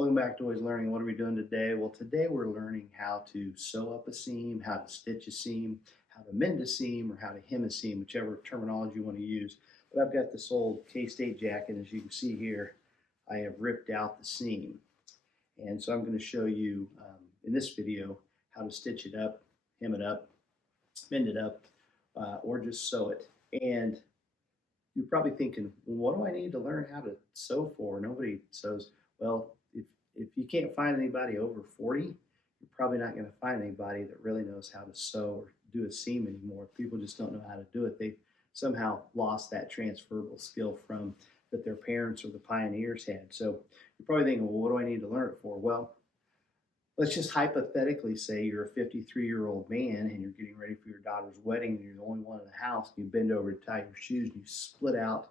Welcome back to Always Learning. What are we doing today? Well, today we're learning how to sew up a seam, how to stitch a seam, how to mend a seam, or how to hem a seam, whichever terminology you want to use. But I've got this old K-State jacket. As you can see here, I have ripped out the seam. And so I'm going to show you in this video how to stitch it up, hem it up, mend it up, or just sew it. And you're probably thinking, well, what do I need to learn how to sew for? Nobody sews. Well, if you can't find anybody over 40, you're probably not going to find anybody that really knows how to sew or do a seam anymore. People just don't know how to do it. They somehow lost that transferable skill from that their parents or the pioneers had. So you're probably thinking, well, what do I need to learn it for? Well, let's just hypothetically say you're a 53-year-old man and you're getting ready for your daughter's wedding and you're the only one in the house. And you bend over to tie your shoes and you split out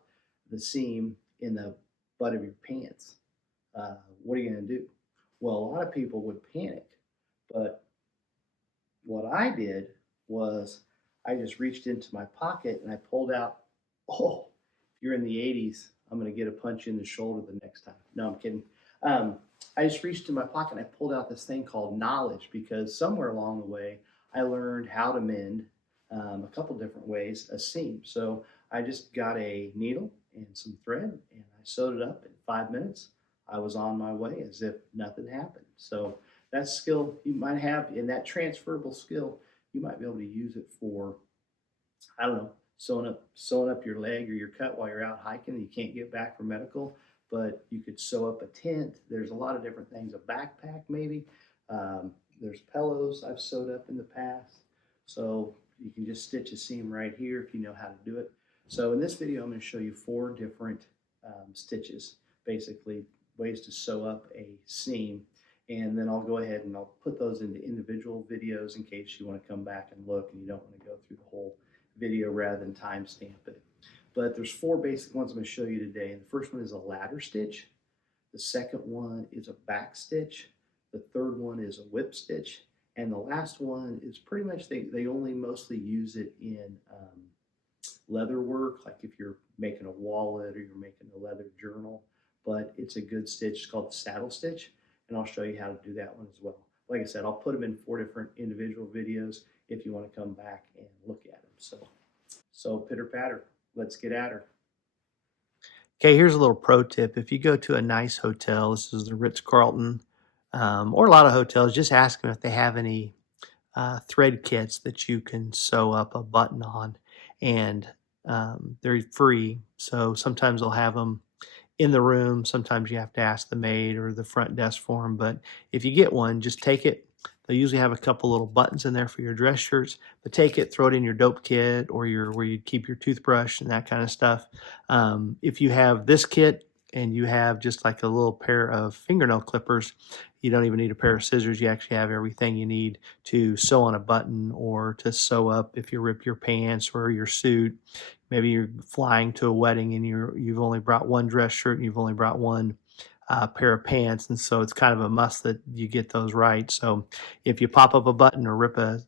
the seam in the butt of your pants. What are you going to do? Well, a lot of people would panic, but what I did was I just reached into my pocket and I pulled out. Oh, if you're in the 80s, I'm going to get a punch in the shoulder the next time. No, I'm kidding. I just reached in my pocket and I pulled out this thing called knowledge because somewhere along the way I learned how to mend a couple different ways a seam. So I just got a needle and some thread and I sewed it up in 5 minutes. I was on my way as if nothing happened. So that skill you might have, and that transferable skill, you might be able to use it for, I don't know, sewing up your leg or your cut while you're out hiking and you can't get back for medical. But you could sew up a tent. There's a lot of different things. A backpack, maybe. There's pillows I've sewed up in the past. So you can just stitch a seam right here if you know how to do it. So in this video, I'm going to show you 4 different stitches, basically ways to sew up a seam. And then I'll go ahead and I'll put those into individual videos in case you want to come back and look and you don't want to go through the whole video rather than timestamp it. But there's 4 basic ones I'm going to show you today. And the first one is a ladder stitch. The second one is a back stitch. The third one is a whip stitch. And the last one is pretty much, they only mostly use it in leather work, like if you're making a wallet or you're making a leather journal. But it's a good stitch. It's called the saddle stitch. And I'll show you how to do that one as well. Like I said, I'll put them in 4 different individual videos if you want to come back and look at them. So pitter patter, let's get at her. Okay, here's a little pro tip. If you go to a nice hotel, this is the Ritz-Carlton, or a lot of hotels, just ask them if they have any thread kits that you can sew up a button on, and they're free. So sometimes they'll have them in the room. Sometimes you have to ask the maid or the front desk for them. But if you get one, just take it. They usually have a couple little buttons in there for your dress shirts, but take it, throw it in your dope kit or your where you keep your toothbrush and that kind of stuff. If you have this kit and you have just like a little pair of fingernail clippers, you don't even need a pair of scissors. You actually have everything you need to sew on a button or to sew up if you rip your pants or your suit. Maybe you're flying to a wedding and you've only brought one dress shirt and you've only brought one pair of pants, and so it's kind of a must that you get those right. So if you pop up a button or rip a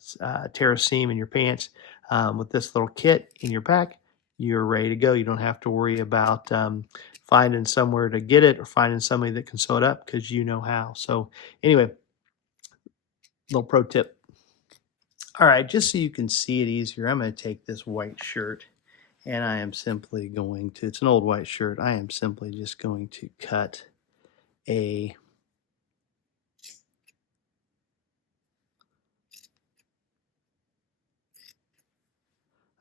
tear a seam in your pants with this little kit in your pack, you're ready to go. You don't have to worry about finding somewhere to get it or finding somebody that can sew it up because you know how. So anyway, little pro tip. All right, just so you can see it easier, I'm going to take this white shirt and I am simply going to, it's an old white shirt, I am simply just going to cut a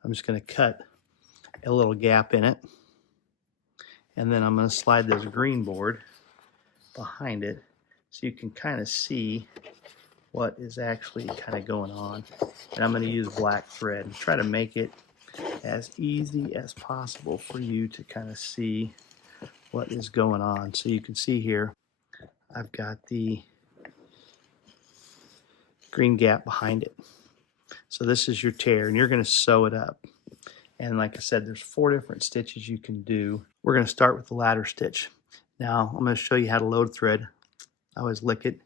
I'm just going to cut a little gap in it, and then I'm going to slide this green board behind it so you can kind of see what is actually kind of going on. And I'm going to use black thread and try to make it as easy as possible for you to kind of see what is going on. So you can see here I've got the green gap behind it. So this is your tear, and you're going to sew it up. And like I said, there's 4 different stitches you can do. We're going to start with the ladder stitch. Now I'm going to show you how to load thread. I always lick it,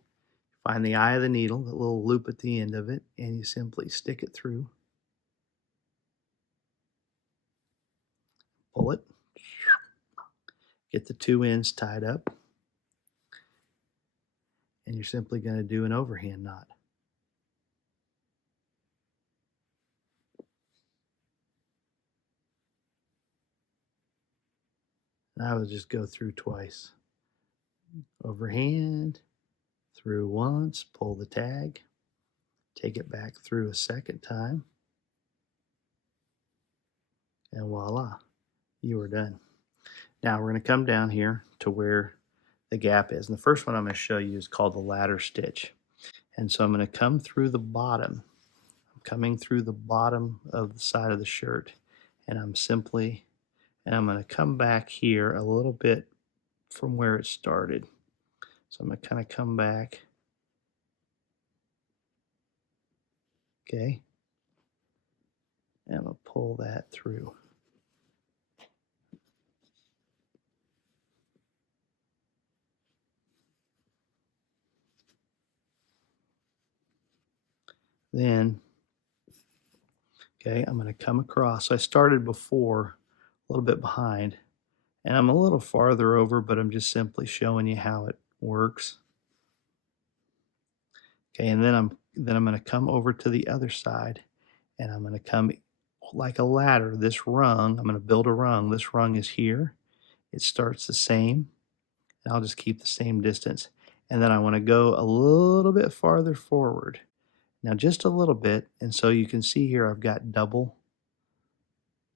find the eye of the needle, the little loop at the end of it, and you simply stick it through. Pull it. Get the 2 ends tied up. and you're simply going to do an overhand knot. And I would just go through twice. Overhand, through once, pull the tag, take it back through a second time, and voila, you are done. Now we're going to come down here to where the gap is. And the first one I'm going to show you is called the ladder stitch. And so I'm going to come through the bottom. I'm coming through the bottom of the side of the shirt. And I'm going to come back here a little bit from where it started. So I'm going to kind of come back. Okay. And I'm going to pull that through. Then, okay, I'm going to come across. So I started before, a little bit behind, and I'm a little farther over, but I'm just simply showing you how it works. Okay, and then I'm going to come over to the other side, and I'm going to come like a ladder. This rung, I'm going to build a rung. This rung is here. It starts the same, and I'll just keep the same distance. And then I want to go a little bit farther forward. Now just a little bit, and so you can see here I've got double.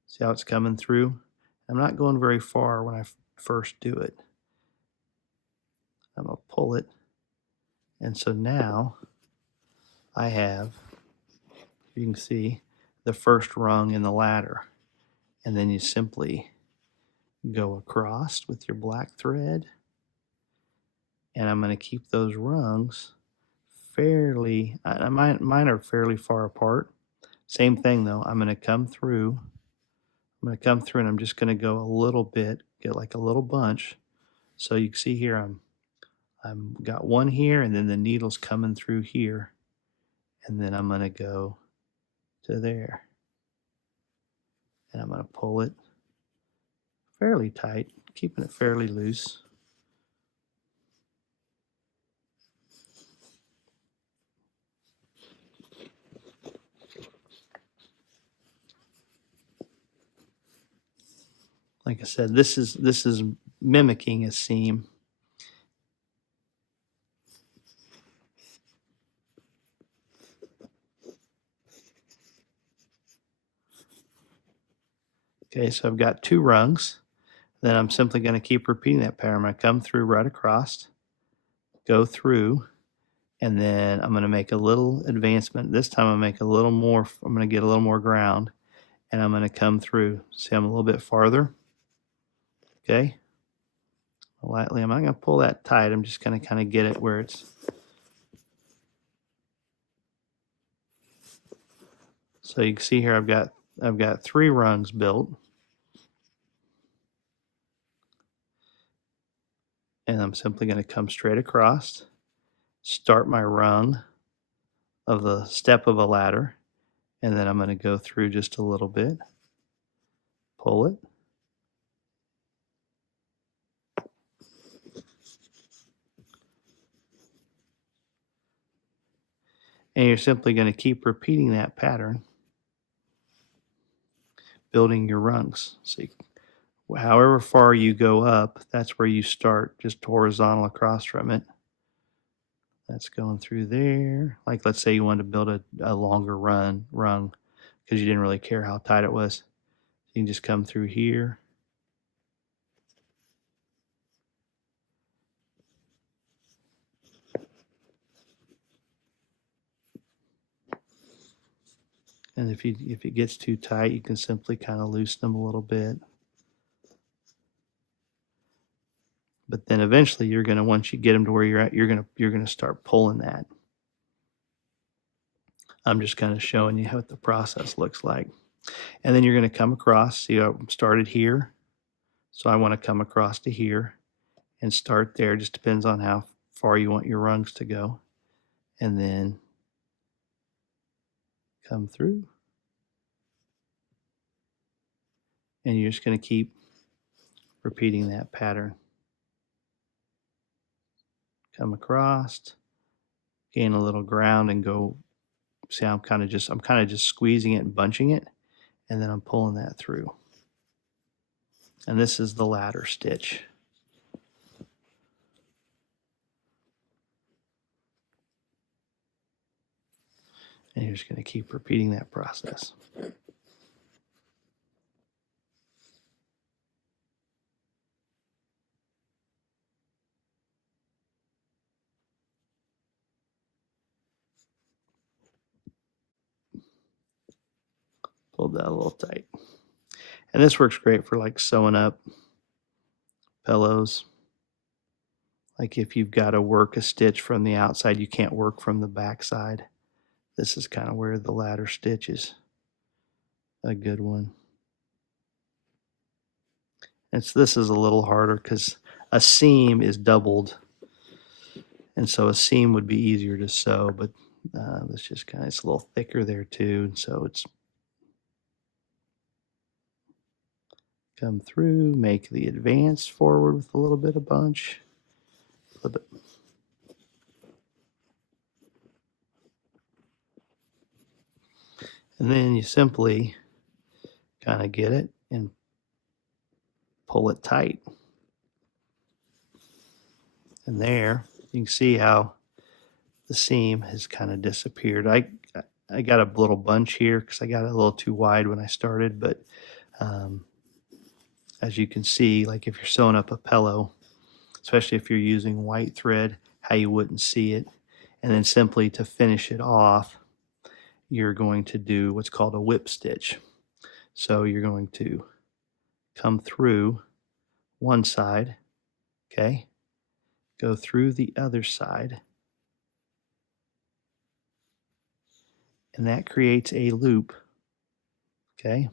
See how it's coming through? I'm not going very far when I first do it. I'm going to pull it, and so now I have, you can see, the first rung in the ladder. And then you simply go across with your black thread, and I'm going to keep those rungs fairly, mine are fairly far apart. Same thing though, I'm going to come through and I'm just going to go a little bit, get like a little bunch. So you can see here I'm got one here, and then the needle's coming through here, and then I'm going to go to there, and I'm going to pull it fairly tight, keeping it fairly loose. Like I said, this is mimicking a seam. Okay, so I've got two rungs. Then I'm simply going to keep repeating that pattern. I'm going to come through right across, go through, and then I'm going to make a little advancement. This time I'm going to make a little more, I'm going to get a little more ground, and I'm going to come through. See, I'm a little bit farther. Okay, lightly. I'm not going to pull that tight. I'm just going to kind of get it where it's. So you can see here I've got three rungs built. And I'm simply going to come straight across, start my rung of the step of a ladder, and then I'm going to go through just a little bit, pull it, and you're simply going to keep repeating that pattern, building your rungs. So however far you go up, that's where you start, just horizontal across from it. That's going through there. Like let's say you wanted to build a longer rung because you didn't really care how tight it was. You can just come through here. And if it gets too tight, you can simply kind of loosen them a little bit. But then eventually you're going to, once you get them to where you're at, you're going to start pulling that. I'm just kind of showing you what the process looks like. And then you're going to come across, see I started here. So I want to come across to here and start there. Just depends on how far you want your rungs to go. And then come through. And you're just going to keep repeating that pattern. Come across, gain a little ground and go. See, I'm kind of just squeezing it and bunching it, and then I'm pulling that through. And this is the ladder stitch. And you're just going to keep repeating that process. Pulled that a little tight. And this works great for like sewing up pillows. Like if you've got to work a stitch from the outside, you can't work from the back side. This is kind of where the ladder stitch is a good one. This is a little harder because a seam is doubled. And so a seam would be easier to sew, but it's just kind of, it's a little thicker there too. And so it's come through, make the advance forward with a little bit of bunch. Flip it. And then you simply kind of get it and pull it tight. And there, you can see how the seam has kind of disappeared. I got a little bunch here because I got it a little too wide when I started, but as you can see, like if you're sewing up a pillow, especially if you're using white thread, how you wouldn't see it. And then simply to finish it off, you're going to do what's called a whip stitch. So you're going to come through one side, okay, go through the other side, and that creates a loop, okay,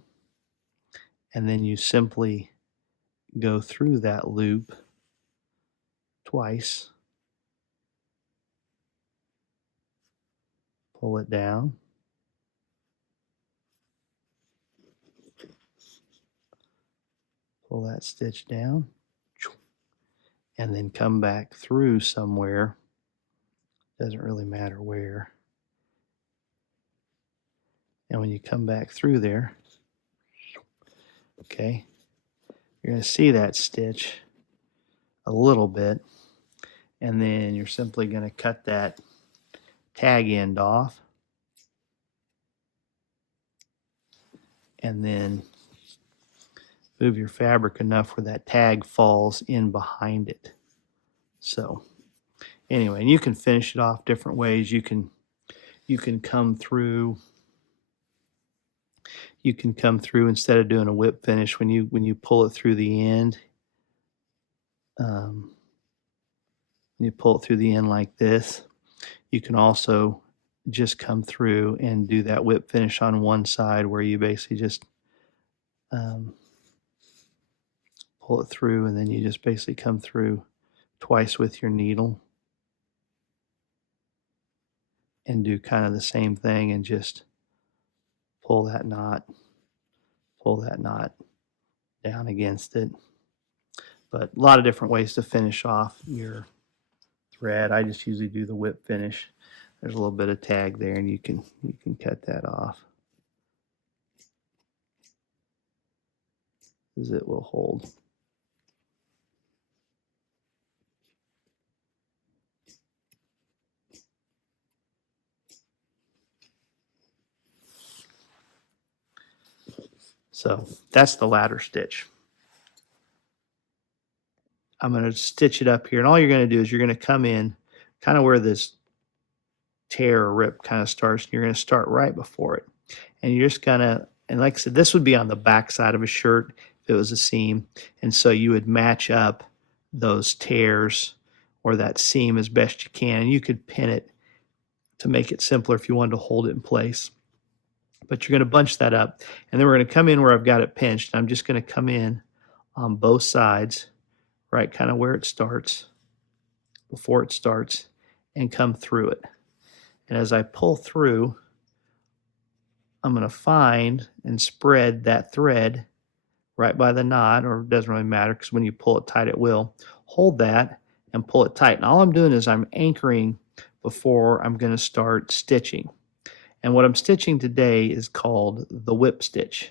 and then you simply go through that loop twice, pull it down, pull that stitch down, and then come back through somewhere. Doesn't really matter where. And when you come back through there, okay, you're going to see that stitch a little bit, and then you're simply going to cut that tag end off, and then move your fabric enough where that tag falls in behind it. So anyway, and you can finish it off different ways. You can come through. You can come through instead of doing a whip finish when you pull it through the end. You pull it through the end like this. You can also just come through and do that whip finish on one side where you basically just pull it through, and then you just basically come through twice with your needle and do kind of the same thing and just pull that knot down against it. But a lot of different ways to finish off your thread. I just usually do the whip finish. There's a little bit of tag there, and you can cut that off as it will hold. So that's the ladder stitch. I'm going to stitch it up here, and all you're going to do is you're going to come in kind of where this tear or rip kind of starts, and you're going to start right before it. And you're just going to, and like I said, this would be on the back side of a shirt if it was a seam, and so you would match up those tears or that seam as best you can, and you could pin it to make it simpler if you wanted to hold it in place. But you're going to bunch that up, and then we're going to come in where I've got it pinched. I'm just going to come in on both sides, right kind of where it starts, before it starts, and come through it. And as I pull through, I'm going to find and spread that thread right by the knot, or it doesn't really matter because when you pull it tight, it will. Hold that and pull it tight. And all I'm doing is I'm anchoring before I'm going to start stitching. And what I'm stitching today is called the whip stitch.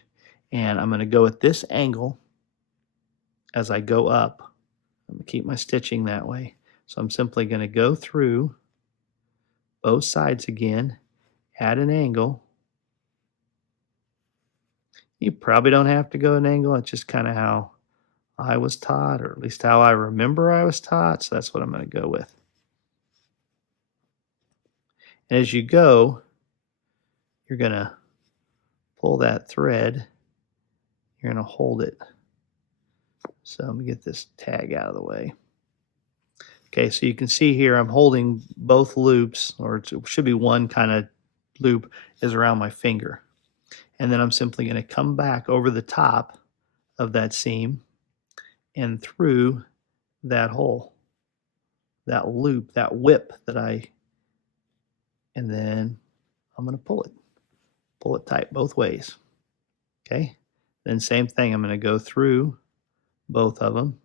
And I'm going to go at this angle as I go up. I'm going to keep my stitching that way. So I'm simply going to go through both sides again at an angle. You probably don't have to go an angle. It's just kind of how I was taught, or at least how I remember I was taught. So that's what I'm going to go with. And as you go, you're going to pull that thread. You're going to hold it. So I'm going to get this tag out of the way. Okay, so you can see here I'm holding both loops, or it should be one kind of loop is around my finger. And then I'm simply going to come back over the top of that seam and through that hole, that loop, that whip that and then I'm going to pull it tight both ways. Okay, then same thing, I'm going to go through both of them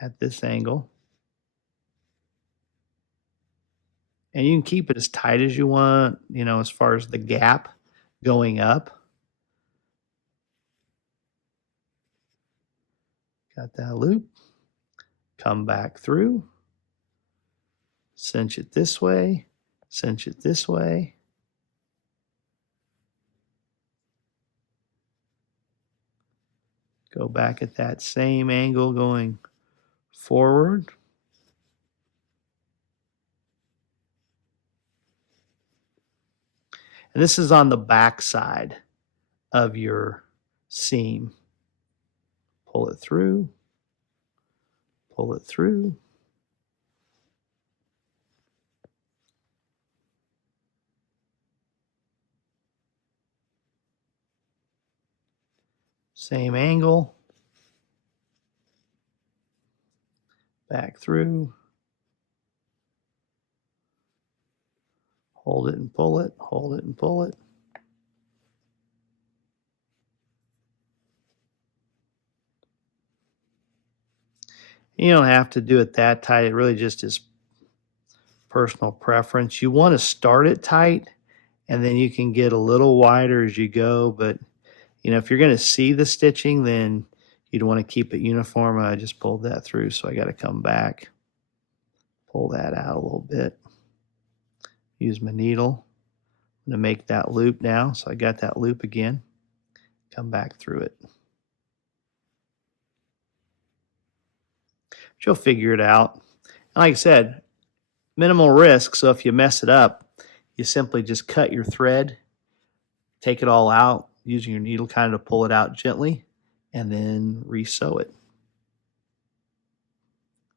at this angle. And you can keep it as tight as you want, you know, as far as the gap going up. Got that loop. Come back through. Cinch it this way. Cinch it this way. Go back at that same angle going forward. And this is on the back side of your seam. Pull it through. Pull it through. Same angle. Back through. Hold it and pull it. Hold it and pull it. You don't have to do it that tight. It really just is personal preference. You want to start it tight, and then you can get a little wider as you go. But, you know, if you're going to see the stitching, then you'd want to keep it uniform. I just pulled that through, so I got to come back, pull that out a little bit. Use my needle. I'm going to make that loop now. So I got that loop again. Come back through it. But you'll figure it out. And like I said, minimal risk. So if you mess it up, you simply just cut your thread, take it all out, using your needle kind of to pull it out gently, and then re-sew it.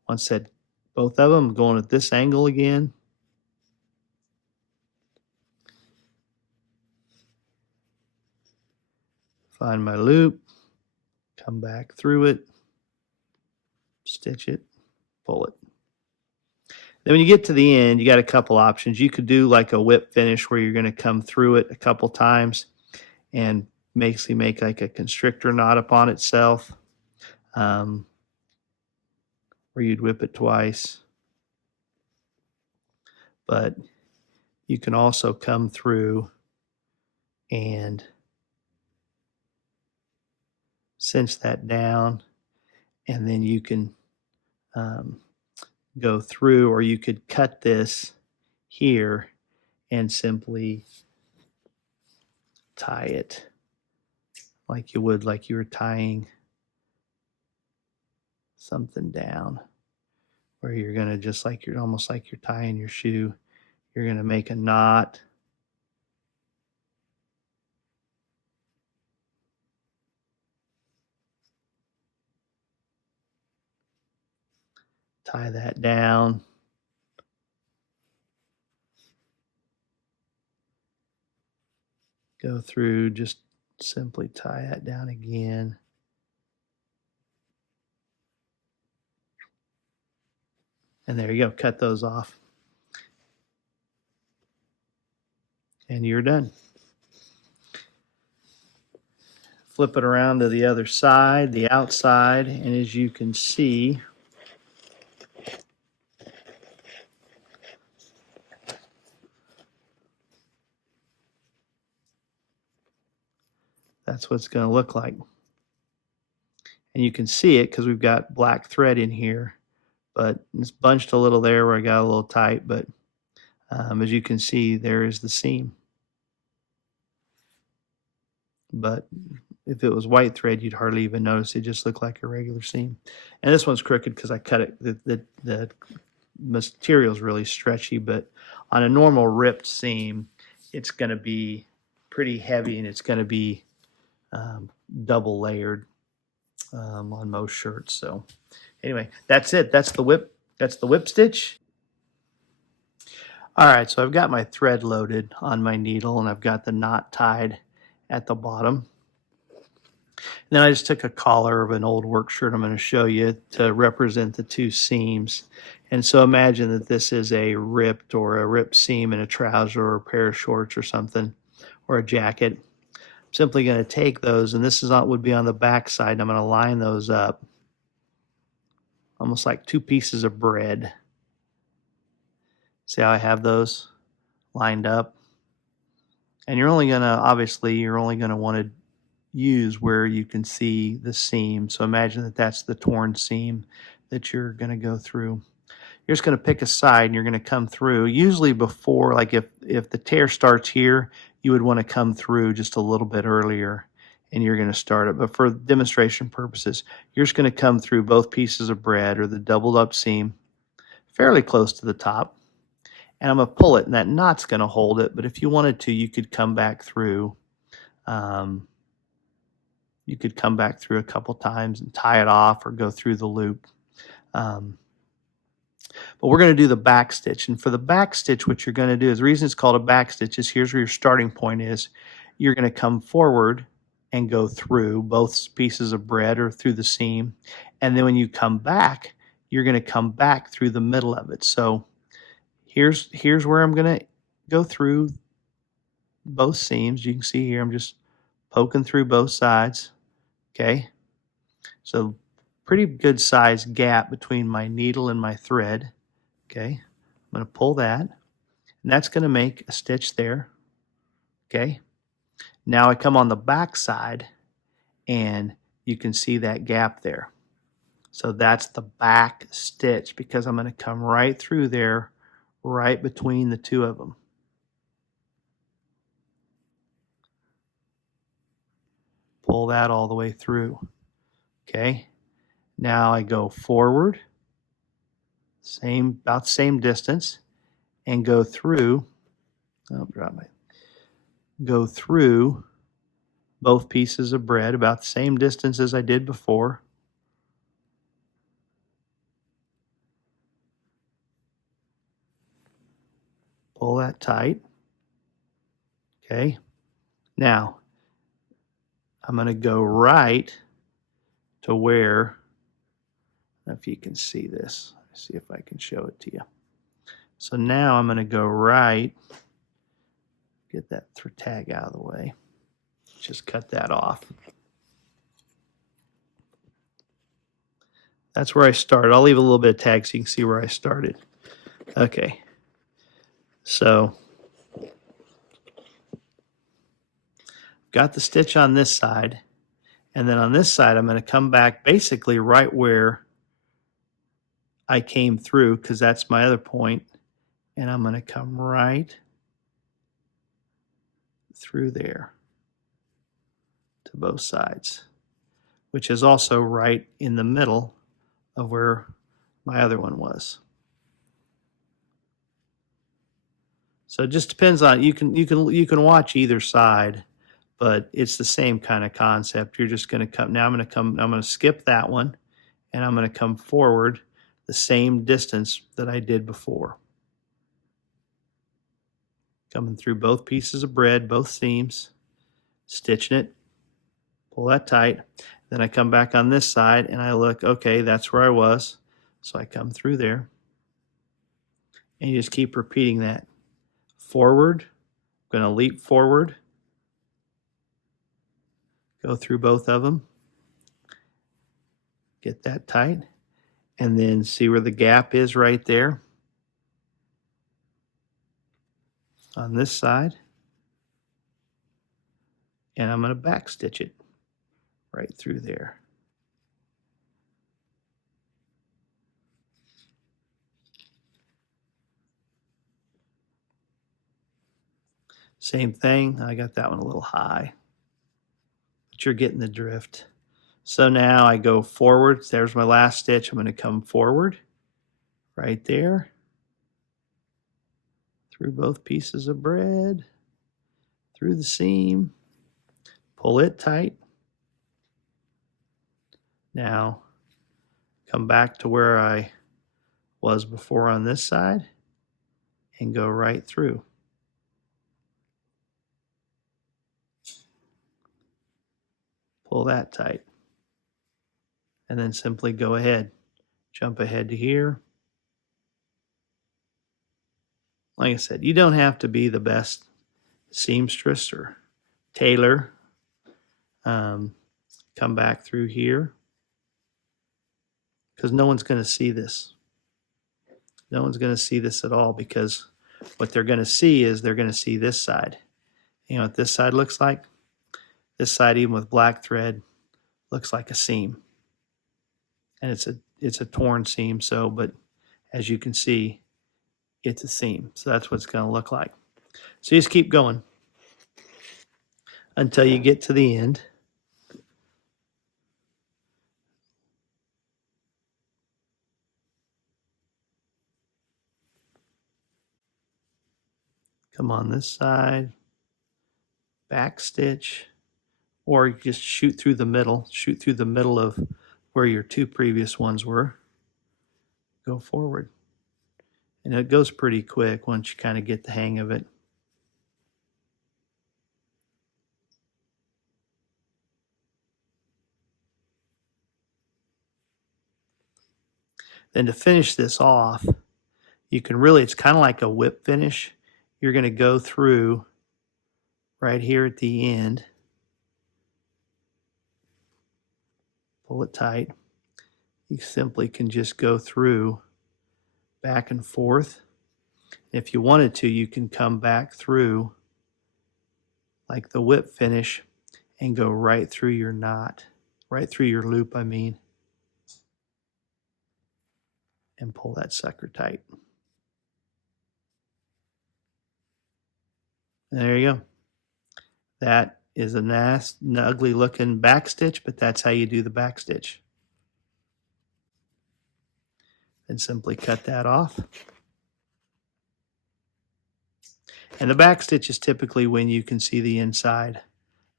Once said, both of them going at this angle again. Find my loop, come back through it, stitch it, pull it. Then when you get to the end, you got a couple options. You could do like a whip finish where you're going to come through it a couple times and basically make like a constrictor knot upon itself, where you'd whip it twice. But you can also come through and cinch that down, and then you can go through, or you could cut this here and simply tie it like you would, like you were tying something down, where you're going to just like you're almost like you're tying your shoe. You're going to make a knot. Tie that down. Go through, just simply tie that down again. And there you go, cut those off. And you're done. Flip it around to the other side, the outside, and as you can see, That's what it's going to look like. And you can see it because we've got black thread in here, but it's bunched a little there where I got a little tight, but as you can see, there is the seam. But if it was white thread, you'd hardly even notice. It just looked like a regular seam. And this one's crooked because I cut it. The material is really stretchy, but on a normal ripped seam, it's going to be pretty heavy and it's going to be double layered on most shirts. So anyway, that's it. That's the whip. That's the whip stitch. All right, so I've got my thread loaded on my needle and I've got the knot tied at the bottom. And then I just took a collar of an old work shirt I'm going to show you to represent the two seams. And so imagine that this is a ripped seam in a trouser or a pair of shorts or something, or a jacket. I'm simply going to take those, and this is would be on the back side, and I'm going to line those up almost like two pieces of bread. See how I have those lined up? And you're only going to want to use where you can see the seam. So imagine that that's the torn seam that you're going to go through. You're just going to pick a side and you're going to come through. Usually before, like if the tear starts here, you would want to come through just a little bit earlier and you're going to start it. But for demonstration purposes, you're just going to come through both pieces of bread or the doubled up seam fairly close to the top. And I'm going to pull it, and that knot's going to hold it. But if you wanted to, you could come back through. You could come back through a couple times and tie it off or go through the loop. But we're going to do the back stitch. And for the back stitch, what you're going to do is, the reason it's called a back stitch is here's where your starting point is. You're going to come forward and go through both pieces of bread or through the seam. And then when you come back, you're going to come back through the middle of it. So here's where I'm going to go through both seams. You can see here I'm just poking through both sides. Okay, so pretty good size gap between my needle and my thread. Okay, I'm going to pull that, and that's going to make a stitch there. Okay, now I come on the back side, and you can see that gap there. So that's the back stitch because I'm going to come right through there, right between the two of them. Pull that all the way through. Okay, now I go forward, about the same distance, and go through. Go through both pieces of bread about the same distance as I did before. Pull that tight. Okay, now I'm going to go right to where, I don't know if you can see this. Let's see if I can show it to you. So now I'm going to go right, get that tag out of the way, just cut that off. That's where I started. I'll leave a little bit of tag so you can see where I started. Okay, so got the stitch on this side, and then on this side I'm going to come back basically right where I came through because that's my other point, and I'm going to come right through there to both sides, which is also right in the middle of where my other one was. So it just depends on, you can watch either side, but it's the same kind of concept. You're just going to come, now I'm going to skip that one, and I'm going to come forward the same distance that I did before. Coming through both pieces of bread, both seams, stitching it, pull that tight. Then I come back on this side and I look, okay, that's where I was. So I come through there, and you just keep repeating that. Forward, I'm going to leap forward, go through both of them, get that tight, and then see where the gap is right there on this side, and I'm going to back stitch it right through there. Same thing, I got that one a little high, but you're getting the drift. So now I go forward. There's my last stitch. I'm going to come forward right there through both pieces of bread, through the seam, pull it tight. Now come back to where I was before on this side and go right through. Pull that tight. And then simply go ahead. Jump ahead to here. Like I said, you don't have to be the best seamstress or tailor. Come back through here because no one's going to see this. No one's going to see this at all because what they're going to see is they're going to see this side. You know what this side looks like? This side, even with black thread, looks like a seam. And it's a torn seam, so, but as you can see, it's a seam. So that's what it's going to look like. So you just keep going until you get to the end. Come on this side, back stitch, or you just shoot through the middle of where your two previous ones were. Go forward. And it goes pretty quick once you kind of get the hang of it. Then to finish this off, you can really, it's kind of like a whip finish. You're going to go through right here at the end. Pull it tight. You simply can just go through back and forth. If you wanted to, you can come back through like the whip finish and go right through your knot, right through your loop, I mean, and pull that sucker tight. And there you go. That is a nice, ugly looking back stitch, but that's how you do the back stitch. And simply cut that off. And the back stitch is typically when you can see the inside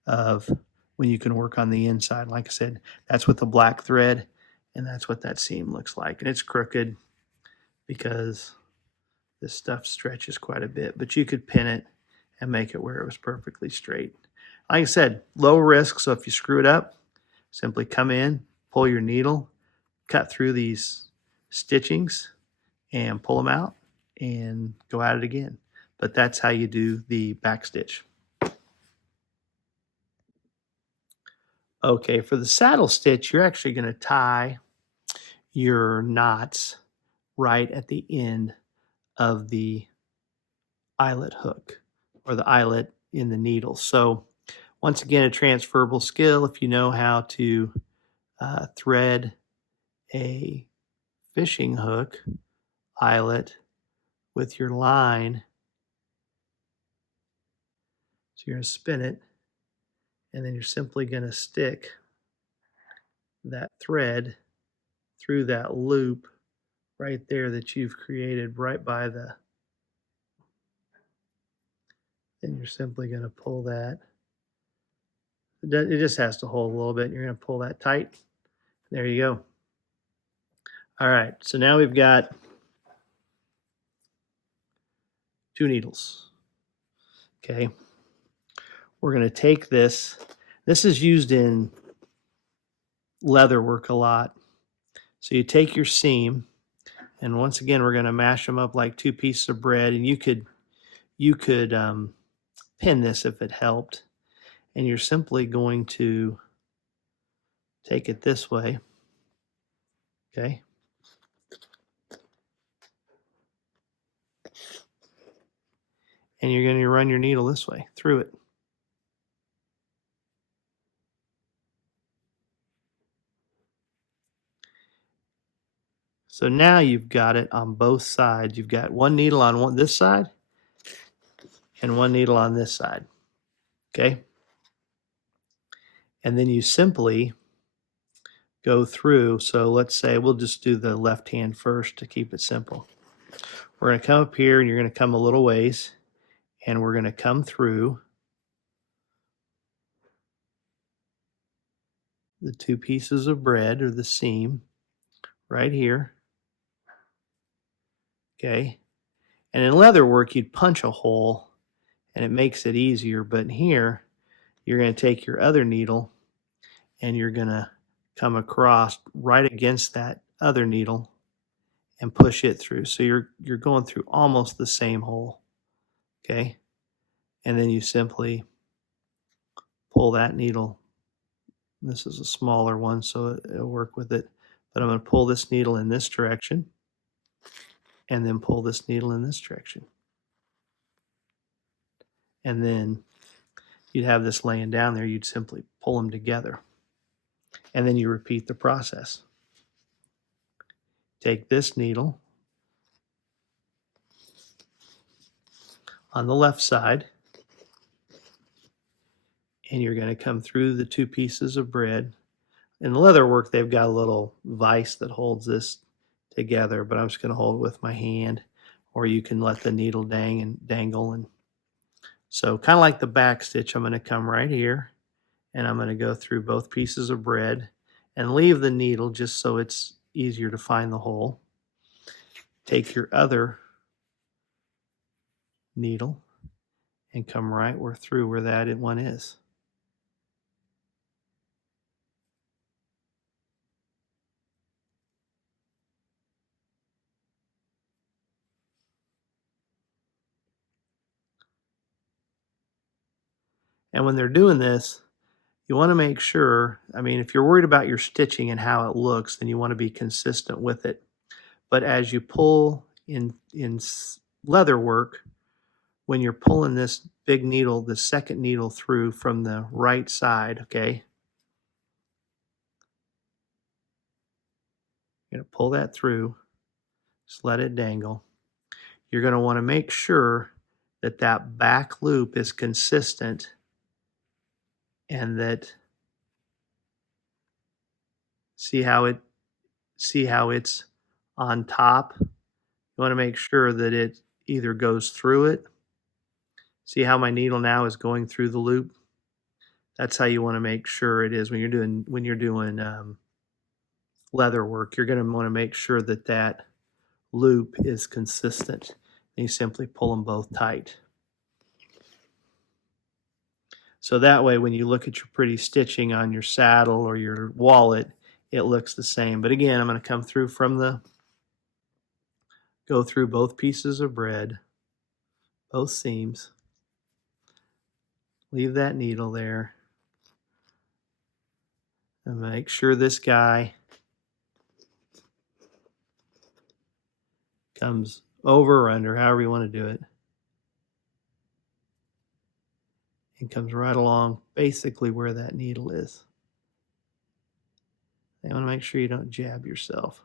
of, when you can work on the inside. Like I said, that's with the black thread, and that's what that seam looks like. And it's crooked because this stuff stretches quite a bit, but you could pin it and make it where it was perfectly straight. Like I said, low risk, so if you screw it up, simply come in, pull your needle, cut through these stitchings, and pull them out, and go at it again. But that's how you do the back stitch. Okay, for the saddle stitch, you're actually going to tie your knots right at the end of the eyelet hook or the eyelet in the needle. So once again, a transferable skill. If you know how to thread a fishing hook eyelet with your line, so you're going to spin it, and then you're simply going to stick that thread through that loop right there that you've created right by the, and you're simply going to pull that. It just has to hold a little bit. You're going to pull that tight. There you go. All right, so now we've got 2 needles. Okay, we're going to take this. This is used in leather work a lot. So you take your seam, and once again, we're going to mash them up like 2 pieces of bread, and you could pin this if it helped. And you're simply going to take it this way, okay? And you're going to run your needle this way through it. So now you've got it on both sides. You've got one needle on this side and one needle on this side. Okay. And then you simply go through. So let's say we'll just do the left hand first to keep it simple. We're going to come up here and you're going to come a little ways and we're going to come through the two pieces of bread or the seam right here. Okay. And in leather work, you'd punch a hole and it makes it easier. But here, you're going to take your other needle and you're going to come across right against that other needle and push it through. So you're going through almost the same hole. Okay. And then you simply pull that needle. This is a smaller one, so it'll work with it. But I'm going to pull this needle in this direction and then pull this needle in this direction. And then you'd have this laying down there. You'd simply pull them together. And then you repeat the process. Take this needle on the left side, and you're going to come through the two pieces of bread. In the leather work, they've got a little vise that holds this together, but I'm just going to hold it with my hand, or you can let the needle dangle. And so kind of like the back stitch, I'm going to come right here, and I'm going to go through both pieces of bread and leave the needle just so it's easier to find the hole. Take your other needle and come right through where that one is. And when they're doing this, you want to make sure, I mean, if you're worried about your stitching and how it looks, then you want to be consistent with it. But as you pull in leather work, when you're pulling this big needle, the second needle through from the right side, okay, you're going to pull that through, just let it dangle. You're going to want to make sure that that back loop is consistent and that see how it's on top. You want to make sure that it either goes through it. See how my needle now is going through the loop? That's how you want to make sure it is when you're doing leather work. You're going to want to make sure that that loop is consistent. And you simply pull them both tight. So that way, when you look at your pretty stitching on your saddle or your wallet, it looks the same. But again, I'm going to come through go through both pieces of bread, both seams. Leave that needle there. And make sure this guy comes over or under, however you want to do it. And comes right along basically where that needle is. You want to make sure you don't jab yourself.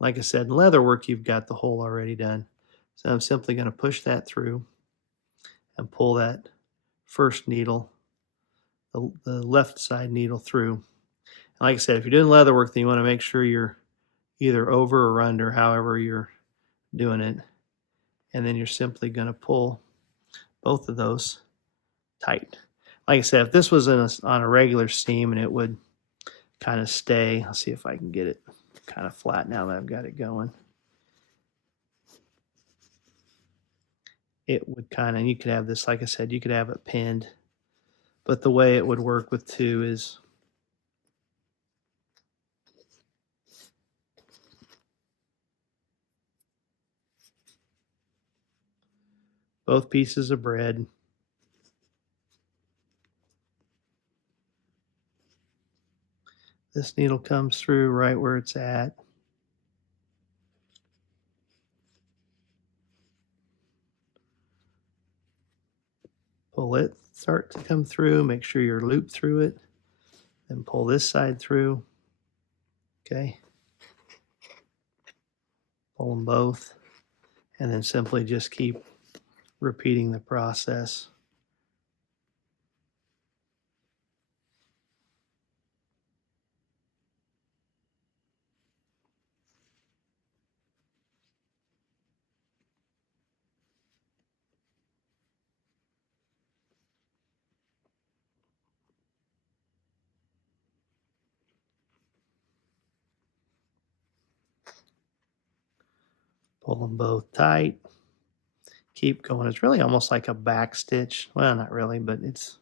Like I said, in leather work, you've got the hole already done. So I'm simply going to push that through and pull that first needle, the left side needle through. And like I said, if you're doing leather work, then you want to make sure you're either over or under, however you're doing it. And then you're simply going to pull both of those tight. Like I said, if this was on a regular seam and it would kind of stay, I'll see if I can get it kind of flat now that I've got it going. It would kind of, you could have this, like I said, you could have it pinned. But the way it would work with two is both pieces of bread. This needle comes through right where it's at. Pull it, start to come through, make sure you're looped through it. Then pull this side through. Okay. Pull them both. And then simply just keep repeating the process. Pull them both tight. Keep going. It's really almost like a back stitch. Well, not really, but it's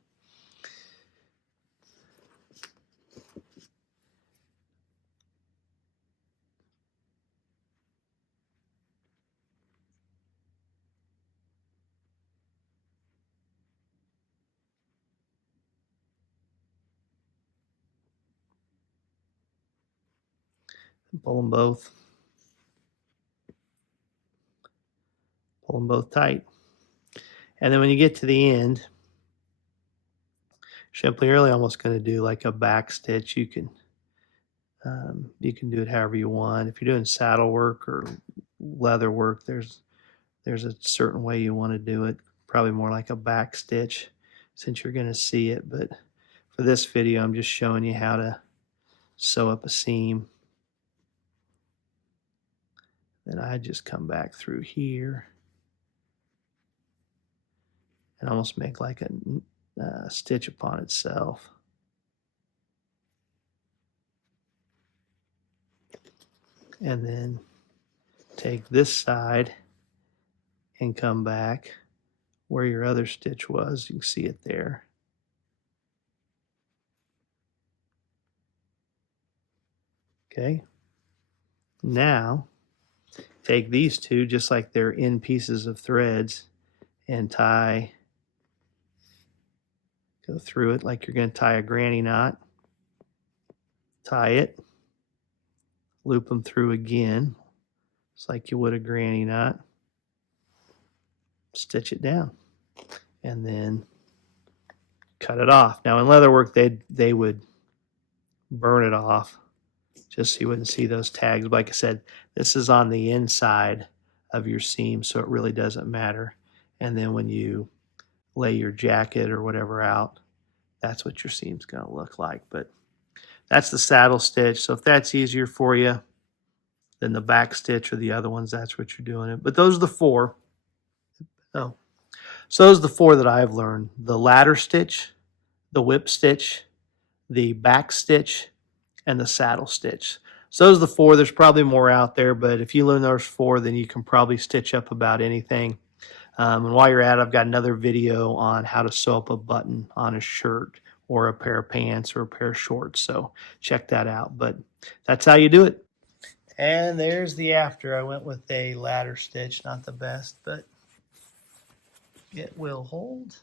pull them both. Pull them both tight. And then when you get to the end, simply really almost going to do like a back stitch. You can do it however you want. If you're doing saddle work or leather work, there's a certain way you want to do it. Probably more like a back stitch since you're going to see it. But for this video, I'm just showing you how to sew up a seam. Then I just come back through here and almost make like a stitch upon itself. And then take this side and come back where your other stitch was. You can see it there. Okay. Now, take these two just like they're in pieces of threads and tie, go through it like you're going to tie a granny knot. Tie it, loop them through again, just like you would a granny knot. Stitch it down, and then cut it off. Now in leatherwork, they would burn it off just so you wouldn't see those tags. But like I said, this is on the inside of your seam, so it really doesn't matter. And then when you lay your jacket or whatever out, that's what your seam's going to look like. But that's the saddle stitch. So if that's easier for you than the back stitch or the other ones, that's what you're doing it. But those are the four. Oh, so those are the four that I've learned: the ladder stitch, the whip stitch, the back stitch, and the saddle stitch. So those are the four. There's probably more out there, but if you learn those four, then you can probably stitch up about anything. And while you're at it, I've got another video on how to sew up a button on a shirt or a pair of pants or a pair of shorts. So check that out. But that's how you do it. And there's the after. I went with a ladder stitch, not the best, but it will hold.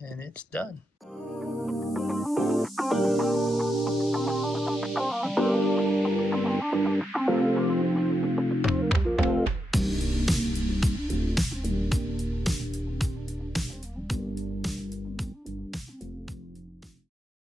And it's done.